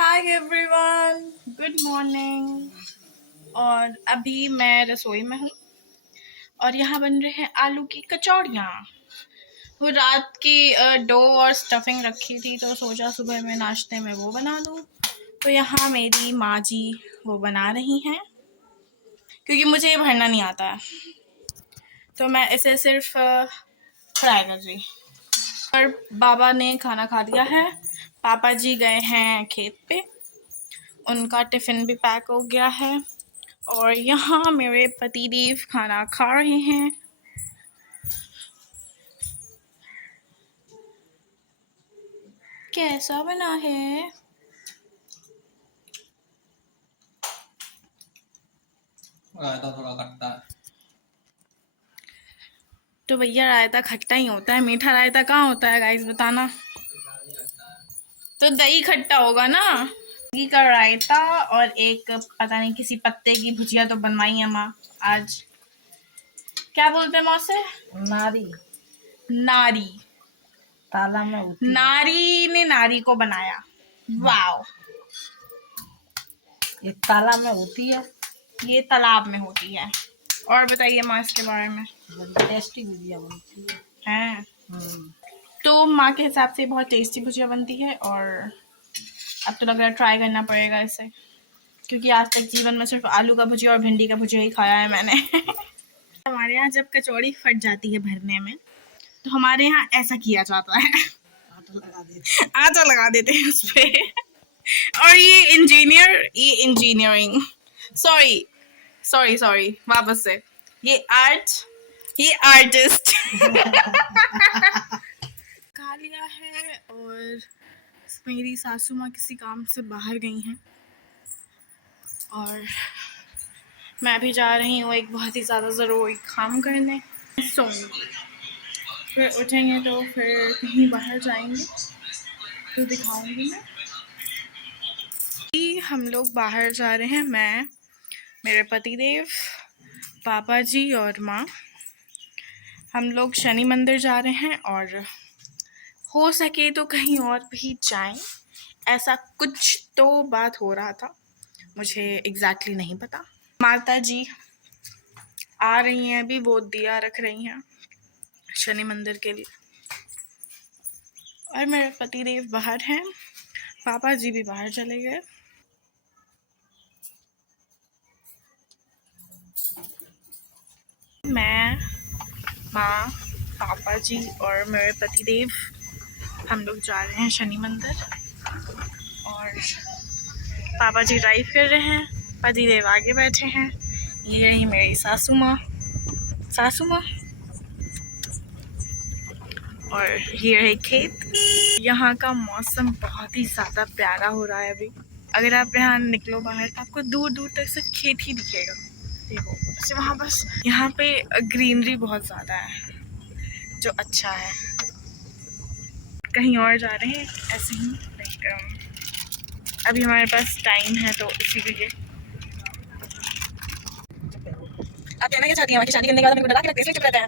Hi everyone, good morning. और अभी मैं रसोई में हूँ और यहाँ बन रहे हैं आलू की कचौड़ियाँ। वो रात की डो और स्टफिंग रखी थी तो सोचा सुबह में नाश्ते में वो बना दूँ। तो यहाँ मेरी माँ जी वो बना रही हैं क्योंकि मुझे ये भरना नहीं आता है, तो मैं इसे सिर्फ फ्राई कर रही। और बाबा ने खाना खा लिया है, पापा जी गए हैं खेत पे, उनका टिफ़िन भी पैक हो गया है और यहाँ मेरे पतिदेव खाना खा रहे हैं। कैसा बना है? रायता थोड़ा खट्टा है। तो भैया रायता खट्टा ही होता है, मीठा रायता कहाँ होता है गाइस, बताना। तो दही खट्टा होगा ना। दही का रायता और एक पता नहीं किसी पत्ते की भुजिया तो बनवाई है माँ आज। क्या बोलते हैं माँ से? नारी नारी। ताला में होती नारी ने नारी को बनाया। वाओ। ये ताला में होती है, ये तालाब में होती है। और बताइए माँ इसके बारे में। बड़ी टेस्टी भुजिया बनती है। हैं तो माँ के हिसाब से बहुत टेस्टी भुजिया बनती है और अब तो लग रहा है ट्राई करना पड़ेगा इसे, क्योंकि आज तक जीवन में सिर्फ आलू का भुजिया और भिंडी का भुजिया ही खाया है मैंने। हमारे यहाँ जब कचौड़ी फट जाती है भरने में तो हमारे यहाँ ऐसा किया जाता है, आटा लगा देते हैं उस पे। और ये इंजीनियरिंग, सॉरी सॉरी सॉरी वापस से, ये आर्टिस्ट खा लिया है। और मेरी सासू माँ किसी काम से बाहर गई हैं और मैं भी जा रही हूँ एक बहुत ही ज़्यादा ज़रूरी काम करने। सोऊंगी, फिर उठेंगे तो फिर कहीं बाहर जाएंगे तो दिखाऊंगी मैं। हम लोग बाहर जा रहे हैं, मैं, मेरे पतिदेव, पापा जी और माँ। हम लोग शनि मंदिर जा रहे हैं और हो सके तो कहीं और भी जाएं, ऐसा कुछ तो बात हो रहा था, मुझे एग्जैक्टली नहीं पता। माता जी आ रही हैं अभी, वो दिया रख रही हैं शनि मंदिर के लिए और मेरे पतिदेव बाहर हैं, पापा जी भी बाहर चले गए। मैं, माँ, पापा जी और मेरे पतिदेव हम लोग जा रहे हैं शनि मंदिर और पापा जी ड्राइव कर रहे हैं, पतिदेव आगे बैठे हैं। ये रही मेरी सासू माँ और ये रही खेत। यहाँ का मौसम बहुत ही ज़्यादा प्यारा हो रहा है अभी। अगर आप यहाँ निकलो बाहर तो आपको दूर दूर तक सिर्फ खेत ही दिखेगा। देखो वैसे वहाँ बस यहाँ पे ग्रीनरी बहुत ज़्यादा है जो अच्छा है। कहीं और जा रहे हैं ऐसे ही, अभी हमारे पास टाइम है तो इसीलिए। आप कहना क्या चाहती हैं? शादी करने के बाद मेरे को डरा के रखते हैं, चुप रहते हैं।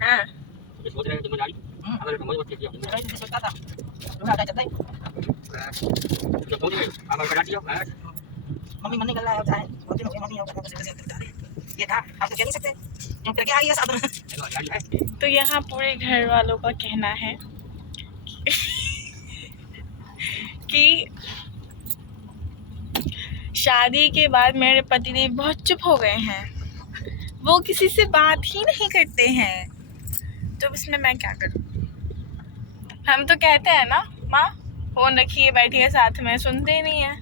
हाँ मम्मी मन निकल रहा है, बहुत दिन हो गए मम्मी ये था, आप तो कह नहीं सकते करके आई है साथ। तो यहाँ पूरे घर वालों का कहना है कि शादी के बाद मेरे पतिदेव बहुत चुप हो गए हैं, वो किसी से बात ही नहीं करते हैं। तो इसमें मैं क्या करूँ? हम तो कहते हैं ना माँ, फोन रखिए बैठिए साथ में, सुनते नहीं है।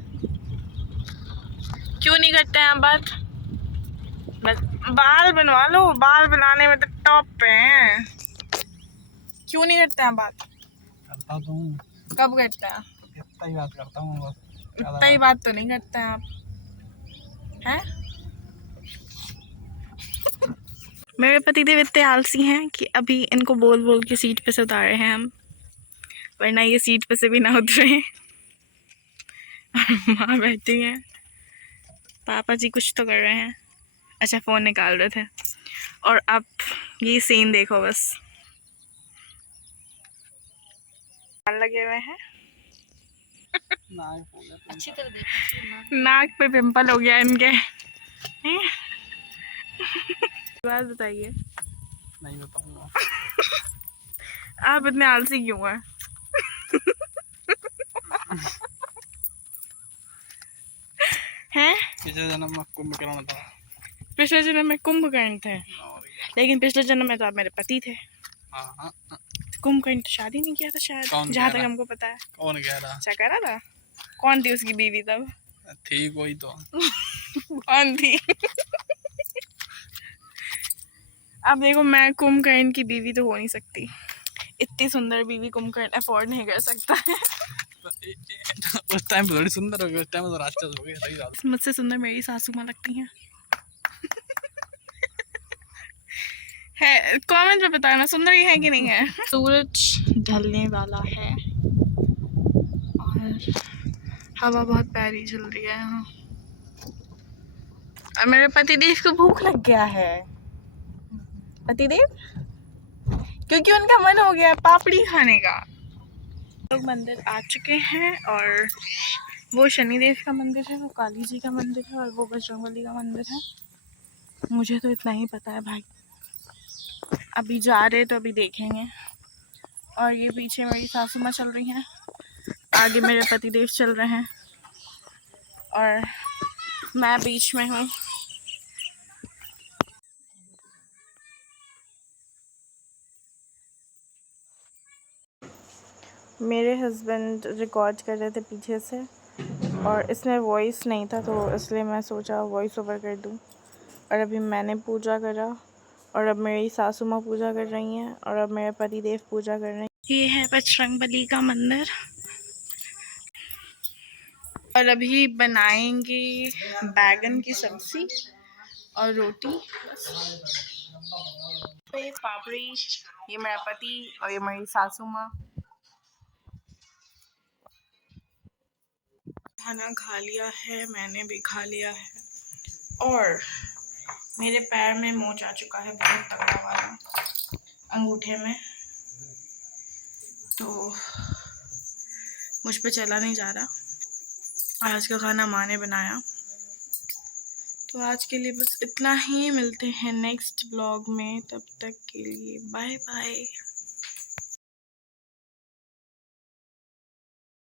क्यों नहीं करते हैं बात? बस बाल बनवा लो, बाल बनाने में तो टॉप पे हैं। क्यों नहीं करते हैं बात? करता हूँ। कब करते हैं? इतना ही बात करता हूँ बस। इतना ही बात तो नहीं करते हैं आप, हैं? मेरे पतिदेव इतने आलसी हैं कि अभी इनको बोल बोल के सीट पे से उतारे हैं हम, वरना ये सीट पे से भी ना उतरे। और माँ बैठी हैं, पापा जी कुछ तो कर रहे हैं, अच्छा फ़ोन निकाल रहे थे। और अब ये सीन देखो बस। लगे हुए हैं, नाक हो गया अच्छी तरह देखो। नाक पे पिंपल हो गया इनके हैं? बात बताइए, नहीं बताऊंगा। आप इतने आलसी क्यों हैं? हैं? पिछले जन्म में कुंभकर्ण था। पिछले जन्म में कुंभकर्ण थे, और क्या? लेकिन पिछले जन्म में तो आप मेरे पति थे। हाँ हाँ। तो कुंभकर्ण तो शादी नहीं किया था शायद, कौन जहाँ कह तक रहा? हमको पता है। कौन कह रहा? अच्छा करा था? कौन थी उसकी बीवी तब? थी कोई तो। कौन थी? अब देखो, मैं कुंभकर्ण की बीवी तो हो नहीं सकती, इतनी सुंदर बीवी कुंभकर्ण अफोर्ड नहीं कर सकता है। उस टाइम थोड़ी सुंदर हो गई, उस टाइम तो राक्षस हो गई। सही बात। मुझसे सुंदर मेरी सासू माँ लगती हैं। है, कमेंट में बताना सुंदर ही है कि नहीं है। सूरज ढलने वाला है और हवा बहुत प्यारी चल रही है यहाँ। और मेरे पतिदेव को भूख लग गया है। पतिदेव, क्योंकि उनका मन हो गया है पापड़ी खाने का। लोग मंदिर आ चुके हैं और वो शनिदेव का मंदिर है, वो काली जी का मंदिर है और वो बजरंगबली का मंदिर है। मुझे तो इतना ही पता है भाई, अभी जा रहे तो अभी देखेंगे। और ये पीछे मेरी सासू माँ चल रही हैं, आगे मेरे पतिदेव चल रहे हैं और मैं बीच में हूँ। मेरे हस्बैंड रिकॉर्ड कर रहे थे पीछे से और इसमें वॉइस नहीं था, तो इसलिए मैं सोचा वॉइस ओवर कर दूँ। और अभी मैंने पूजा करा और अब मेरी सासू माँ पूजा कर रही हैं और अब मेरे पतिदेव पूजा कर रहे हैं। ये है बजरंगबली का मंदिर और अभी बनाएंगे बैगन की सब्जी और रोटी। ये पापड़ी, ये मेरा पति और ये मेरी सासू माँ। खाना खा लिया है, मैंने भी खा लिया है और मेरे पैर में मोच आ चुका है बहुत तगड़ा वाला, अंगूठे में, तो मुझ पे चला नहीं जा रहा। आज का खाना माँ ने बनाया। तो आज के लिए बस इतना ही, मिलते हैं नेक्स्ट ब्लॉग में, तब तक के लिए बाय बाय।